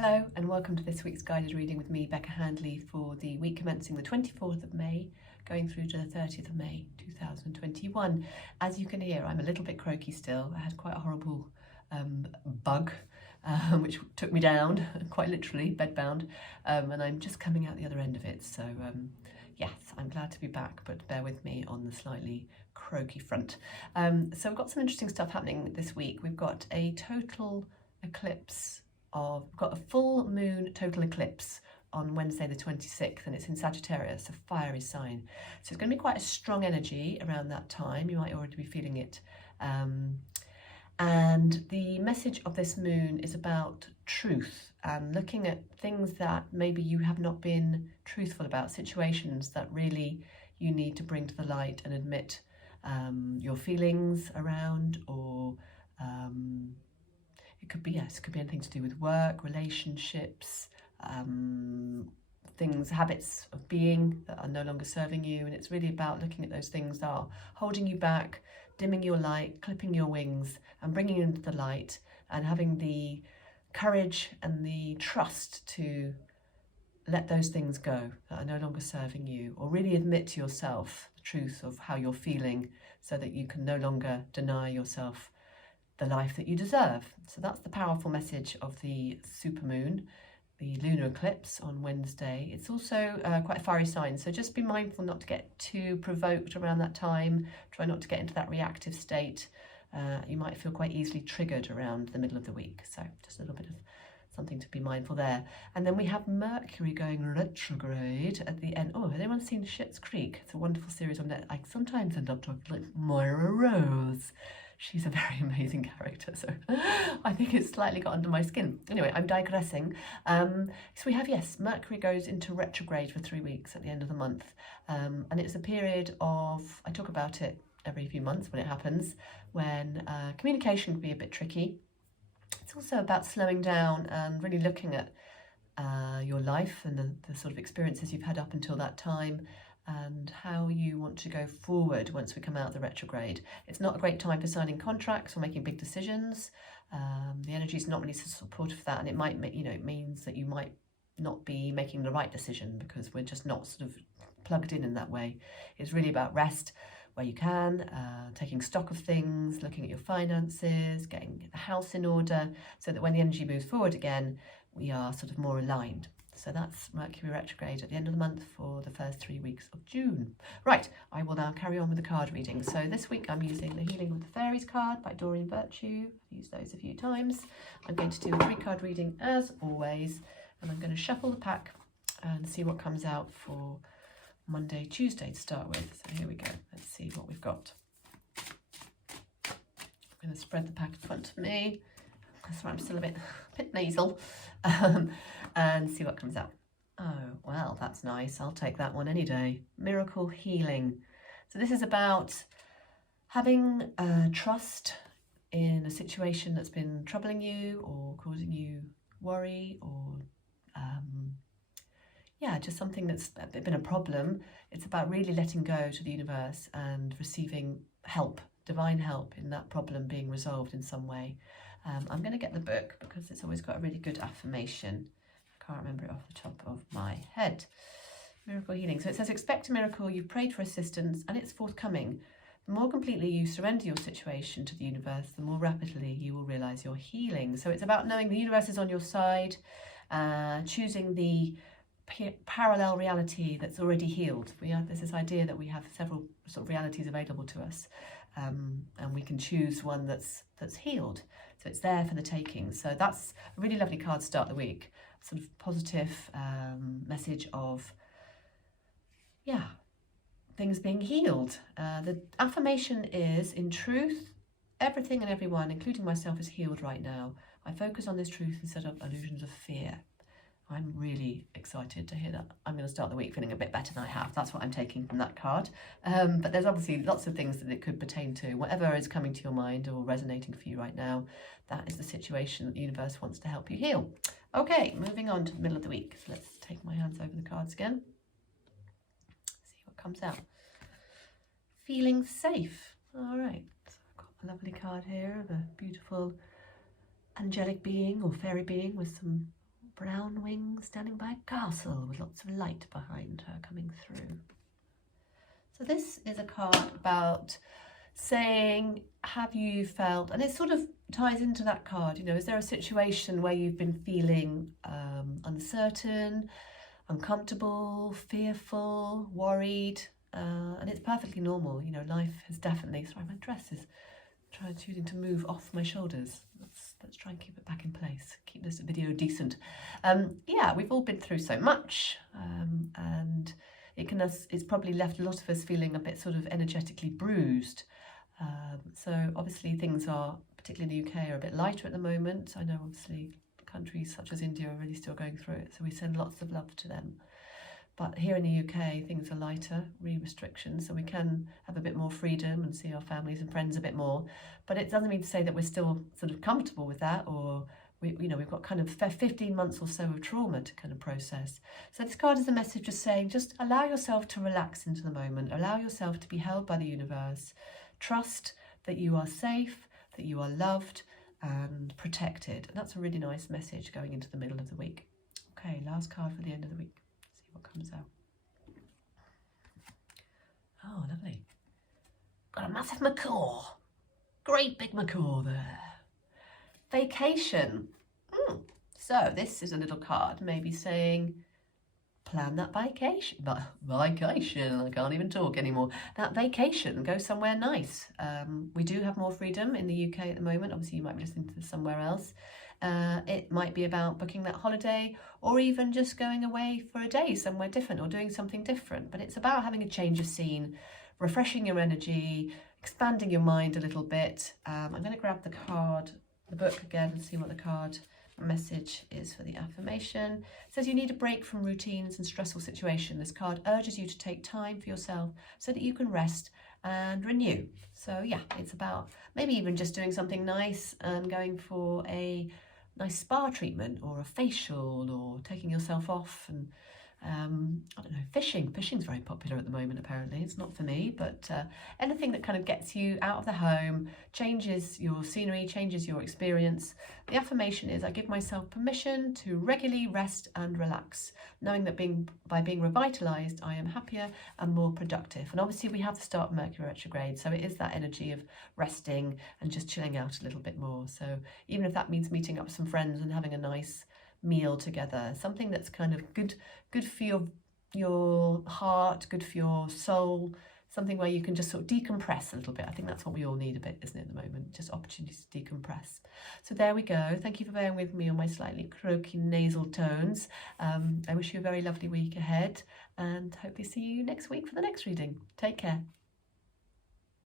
Hello and welcome to this week's guided reading with me, Becca Handley, for the week commencing the 24th of May, going through to the 30th of May 2021. As you can hear, I'm a little bit croaky still. I had quite a horrible bug, which took me down, quite literally, bedbound, and I'm just coming out the other end of it. So yes, I'm glad to be back, but bear with me on the slightly croaky front. So we've got some interesting stuff happening this week. We've got a total eclipse we've got a full moon total eclipse on Wednesday the 26th, and it's in Sagittarius, a fiery sign. So it's going to be quite a strong energy around that time. You might already be feeling it. And the message of this moon is about truth and looking at things that maybe you have not been truthful about, situations that really you need to bring to the light and admit your feelings around, or it could be anything to do with work, relationships, things, habits of being that are no longer serving you. And it's really about looking at those things that are holding you back, dimming your light, clipping your wings, and bringing you into the light, and having the courage and the trust to let those things go that are no longer serving you, or really admit to yourself the truth of how you're feeling so that you can no longer deny yourself the life that you deserve. So that's the powerful message of the supermoon, the lunar eclipse on Wednesday. It's also quite a fiery sign, so just be mindful not to get too provoked around that time. Try not to get into that reactive state. You might feel quite easily triggered around the middle of the week, so just a little bit of something to be mindful there. And then we have Mercury going retrograde at the end. Oh, has anyone seen Schitt's Creek? It's a wonderful series on Netflix. I sometimes end up talking like Moira Rose. She's a very amazing character, so I think it's slightly got under my skin. Anyway, I'm digressing. So we have, yes, Mercury goes into retrograde for 3 weeks at the end of the month. And it's a period of, I talk about it every few months when it happens, when communication can be a bit tricky. It's also about slowing down and really looking at your life and the sort of experiences you've had up until that time, and how you want to go forward once we come out of the retrograde. It's not a great time for signing contracts or making big decisions. The energy is not really supportive of that, and it might, it means that you might not be making the right decision because we're just not sort of plugged in that way. It's really about rest where you can, taking stock of things, looking at your finances, getting the house in order, so that when the energy moves forward again, we are sort of more aligned. So that's Mercury retrograde at the end of the month for the first 3 weeks of June. Right, I will now carry on with the card reading. So this week I'm using the Healing with the Fairies card by Doreen Virtue. I've used those a few times. I'm going to do a 3-card reading as always, and I'm going to shuffle the pack and see what comes out for Monday, Tuesday to start with. So here we go. Let's see what we've got. I'm going to spread the pack in front of me. Sorry, I'm still a bit nasal. And see what comes out. Oh, well, that's nice. I'll take that one any day. Miracle healing. So this is about having trust in a situation that's been troubling you or causing you worry, or just something that's been a problem. It's about really letting go to the universe and receiving help, divine help, in that problem being resolved in some way. I'm going to get the book because it's always got a really good affirmation. I can't remember it off the top of my head. Miracle healing. So it says, expect a miracle, you've prayed for assistance, and it's forthcoming. The more completely you surrender your situation to the universe, the more rapidly you will realise your healing. So it's about knowing the universe is on your side, choosing the parallel reality that's already healed. There's this idea that we have several sort of realities available to us, and we can choose one that's healed. So it's there for the taking. So that's a really lovely card to start the week. Sort of positive message of, things being healed. The affirmation is, in truth, everything and everyone, including myself, is healed right now. I focus on this truth instead of illusions of fear. I'm really excited to hear that. I'm going to start the week feeling a bit better than I have. That's what I'm taking from that card. But there's obviously lots of things that it could pertain to. Whatever is coming to your mind or resonating for you right now, that is the situation that the universe wants to help you heal. Okay, moving on to the middle of the week. So let's take my hands over the cards again. See what comes out. Feeling safe. All right. So I've got a lovely card here of a beautiful angelic being or fairy being with some brown wings standing by a castle with lots of light behind her coming through. So this is a card about saying, have you felt, and it sort of ties into that card, you know, is there a situation where you've been feeling uncertain, uncomfortable, fearful, worried, and it's perfectly normal, you know, life has definitely, sorry, my dress is choosing to move off my shoulders. Let's try and keep it back in place, keep this video decent. Yeah, we've all been through so much, and it's probably left a lot of us feeling a bit sort of energetically bruised. So obviously things are, particularly in the UK, are a bit lighter at the moment. I know obviously countries such as India are really still going through it, so we send lots of love to them. But here in the UK, things are lighter, restrictions, so we can have a bit more freedom and see our families and friends a bit more. But it doesn't mean to say that we're still sort of comfortable with that, or we've got kind of 15 months or so of trauma to kind of process. So this card is a message just saying, just allow yourself to relax into the moment, allow yourself to be held by the universe, trust that you are safe, that you are loved and protected. And that's a really nice message going into the middle of the week. Okay, last card for the end of the week. See what comes out. Oh, lovely. Got a massive macaw. Great big macaw there. Vacation. So this is a little card maybe saying, plan that vacation. Vacation, I can't even talk anymore. That vacation, go somewhere nice. We do have more freedom in the UK at the moment. Obviously you might be listening to this somewhere else. It might be about booking that holiday, or even just going away for a day somewhere different, or doing something different. But it's about having a change of scene, refreshing your energy, expanding your mind a little bit. I'm going to grab the book again, and see what the card message is for the affirmation. It says you need a break from routines and stressful situations. This card urges you to take time for yourself so that you can rest and renew. So yeah, it's about maybe even just doing something nice and going for a nice spa treatment or a facial, or taking yourself off and I don't know, fishing. Fishing's very popular at the moment, apparently. It's not for me, but anything that kind of gets you out of the home, changes your scenery, changes your experience. The affirmation is, I give myself permission to regularly rest and relax, knowing that by being revitalized, I am happier and more productive. And obviously we have the start of Mercury retrograde, so it is that energy of resting and just chilling out a little bit more. So even if that means meeting up with some friends and having a nice meal together, something that's kind of good for your heart, good for your soul, something where you can just sort of decompress a little bit. I think that's what we all need a bit, isn't it, at the moment? Just opportunities to decompress. So there we go. Thank you for bearing with me on my slightly croaky nasal tones. I wish you a very lovely week ahead, and hopefully see you next week for the next reading. Take care.